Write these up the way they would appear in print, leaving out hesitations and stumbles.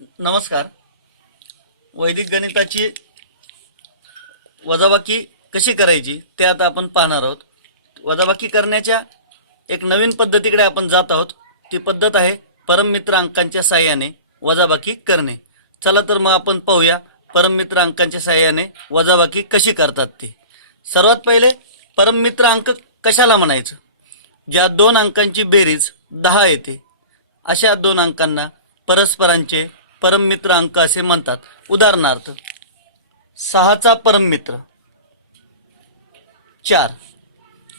नमस्कार. वैदिक गणिताची वजाबाकी कशी करायची ते आता आपण पाहणार आहोत. वजाबाकी करण्याच्या एक नवीन पद्धतीकडे आपण जात आहोत. ती पद्धत आहे परममित्र अंकांच्या साहाय्याने वजाबाकी करणे. चला तर मग आपण पाहूया परममित्र अंकांच्या साहाय्याने वजाबाकी कशी करतात ते. सर्वात पहिले परममित्र अंक कशाला म्हणायचं? ज्या दोन अंकांची बेरीज 10 येते अशा दोन अंकांना परस्परांचे परममित्र अंक असे म्हणतात. उदाहरणार्थ 6चा परममित्र 4,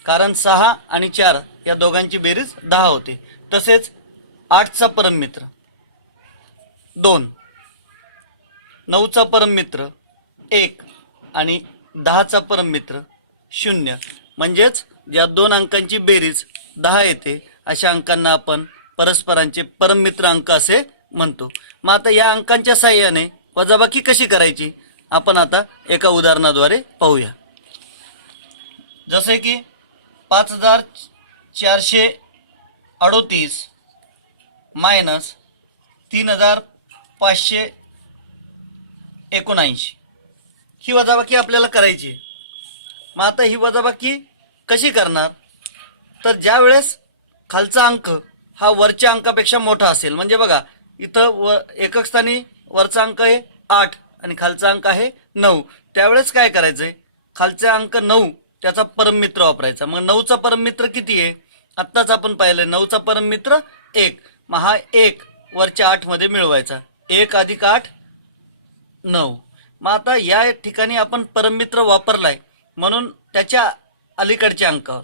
कारण 6 आणि 4 या दोघांची बेरीज 10 होते. तसेच 8चा परममित्र 2, 9चा परममित्र 1 आणि 10चा परममित्र 0. म्हणजेच ज्या दोन अंकांची बेरीज 10 येते अशा अंकांना आपण परस्परांचे परममित्र अंक असे म्हणतो. मग आता या अंकांच्या साहाय्याने वजाबाकी कशी करायची आपण आता एका उदाहरणाद्वारे पाहूया. जसे की 5438 मायनस 3579 ही वजाबाकी आपल्याला करायची. मग आता ही वजाबाकी कशी करणार? तर ज्या वेळेस खालचा अंक हा वरच्या अंकापेक्षा मोठा असेल, म्हणजे बघा इथं एकक स्थानी वरचा अंक आहे 8 आणि खालचा अंक आहे 9, त्यावेळेस काय करायचंय? खालचा अंक 9 त्याचा परममित्र वापरायचा. मग 9चा परममित्र किती आहे? आत्ताच आपण पाहिलं 9चा परममित्र 1. मग हा 1 वरच्या 8 मध्ये मिळवायचा. 1 + 8 9. मग आता या ठिकाणी आपण परममित्र वापरलाय म्हणून त्याच्या अलीकडच्या अंकावर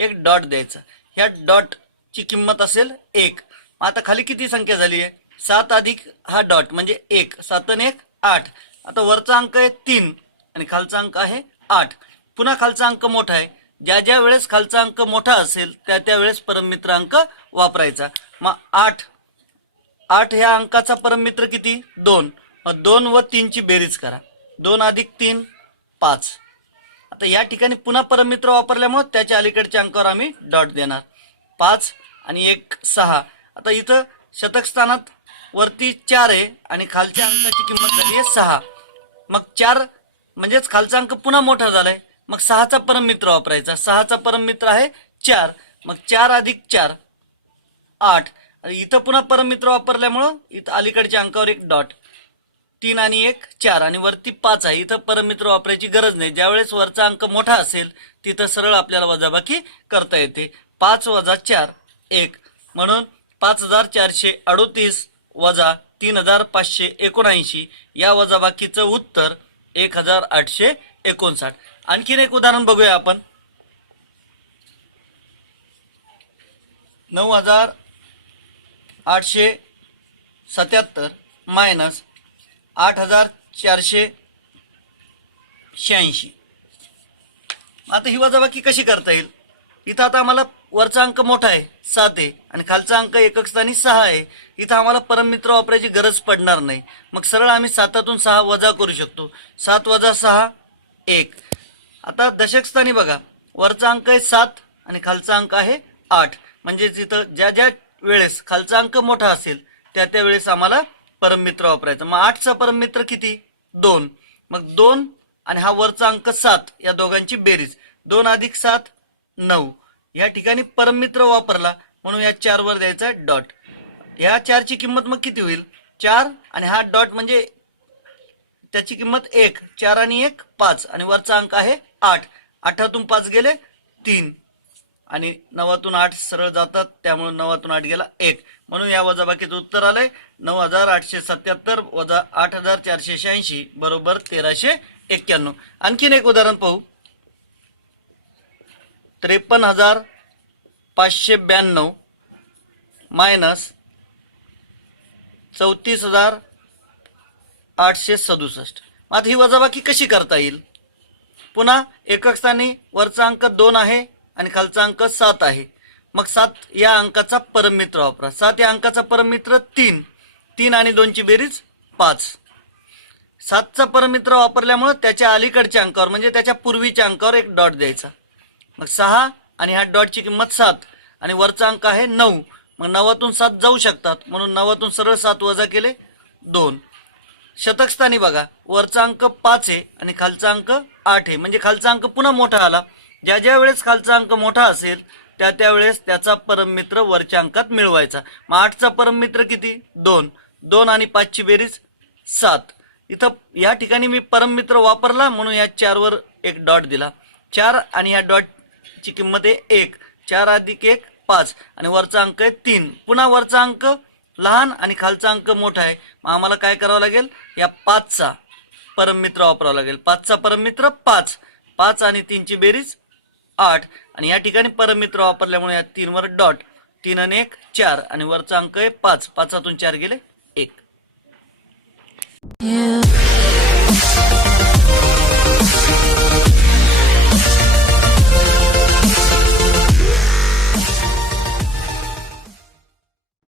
एक डॉट द्यायचा. ह्या डॉटची किंमत असेल 1. आता खाली किती संख्या झाली आहे? 7 अधिक हा डॉट म्हणजे 1. 7 आणि 1 8. आता वरचा अंक आहे 3 आणि खालचा अंक आहे 8. पुन्हा खालचा अंक मोठा आहे. ज्या ज्या वेळेस खालचा अंक मोठा असेल त्या त्या वेळेस परममित्र अंक वापरायचा. मग 8 ह्या अंकाचा परममित्र किती? 2. मग 2 व 3 ची बेरीज करा. 2 अधिक 3 5. आता या ठिकाणी पुन्हा परममित्र वापरल्यामुळे त्याच्या अलीकडच्या अंकावर आम्ही डॉट देणार. 5 आणि 1 6. आता इथं शतक स्थानात वरती 4 आहे आणि खालच्या अंकाची किंमत झाली आहे 6. मग 4 म्हणजेच खालचा अंक पुन्हा मोठा झालाय. मग 6चा परममित्र वापरायचा. 6चा परममित्र आहे 4. मग 4 अधिक 4 8. इथं पुन्हा परममित्र वापरल्यामुळं इथं अलीकडच्या अंकावर एक डॉट. 3 आणि 1 4 आणि वरती 5 आहे. इथं परममित्र वापरायची गरज नाही. ज्यावेळेस वरचा अंक मोठा असेल तिथं सरळ आपल्याला वजाबाकी करता येते. 5 + 4 1. म्हणून 5438 वजा 3579 या वजाबाकीचं उत्तर 1859. आणखीन एक उदाहरण बघूया आपण. 9877 मायनस 8486. आता ही वजाबाकी कशी करता येईल? इथं आता आम्हाला वरचा अंक मोठा आहे 7 आहे आणि खालचा अंक एकक स्थानी 6 आहे. इथं आम्हाला परममित्र वापरायची गरज पडणार नाही. मग सरळ आम्ही 7तून 6 वजा करू शकतो. 7 + 6 1. आता दशक स्थानी बघा वरचा अंक आहे 7 आणि खालचा अंक आहे 8. म्हणजे तिथं ज्या ज्या वेळेस खालचा अंक मोठा असेल त्या त्या वेळेस आम्हाला परममित्र वापरायचं. मग 8चा परममित्र किती? 2. मग 2 आणि हा वरचा अंक 7 या दोघांची बेरीज. 2 अधिक 7 9. या ठिकाणी परममित्र वापरला म्हणून या 4 वर द्यायचा डॉट. या 4 ची किंमत मग किती होईल? 4 आणि हा डॉट म्हणजे त्याची किंमत 1. 4 आणि 1 5 आणि वरचा अंक आहे 8. 8तून 5 गेले 3 आणि 9तून 8 सरळ जातात त्यामुळे 9तून 8 गेला 1. म्हणून या वजाबाकीचं उत्तर आलंय 9877 वजा 8486 बरोबर 1391. आणखीन एक उदाहरण पाहू. 53592 मायनस 34867. आता ही वजाबाकी कशी करता येईल? पुन्हा एकक स्थानी वरचा अंक 2 आहे आणि खालचा अंक 7 आहे. मग 7 या अंकाचा परममित्र वापरा. 7 या अंकाचा परममित्र 3. 3 आणि 2 ची बेरीज 5. 7चा परममित्र वापरल्यामुळे त्याच्या अलीकडच्या अंकावर म्हणजे त्याच्या पूर्वीच्या अंकावर एक डॉट द्यायचा. मग 6 आणि ह्या डॉटची किंमत 7 आणि वरचा अंक आहे 9. मग 9तून 7 जाऊ शकतात म्हणून 9तून सरळ 7 वजा केले 2. शतकस्थानी बघा, वरचा अंक 5 आहे आणि खालचा अंक 8 आहे, म्हणजे खालचा अंक पुन्हा मोठा आला. ज्या ज्या वेळेस खालचा अंक मोठा असेल त्या त्यावेळेस त्याचा परममित्र वरच्या अंकात मिळवायचा. मग 8चा परममित्र किती? 2. 2 आणि 5ची बेरीज 7. इथं या ठिकाणी मी परममित्र वापरला म्हणून या 4 वर एक डॉट दिला. 4 आणि या डॉटची किंमत आहे 1. 4 अधिक 1 5 आणि वरचा अंक आहे 3. पुन्हा वरचा अंक लहान आणि खालचा अंक मोठा आहे. मग आम्हाला काय करावं लागेल? या 5चा परममित्र वापरावा लागेल. 5चा परममित्र 5. 5 आणि 3ची बेरीज 8 आणि या ठिकाणी परममित्र वापरल्यामुळे या 3 वर डॉट. 3 आणि 1 4 आणि वरचा अंक आहे 5. 5 4 गेले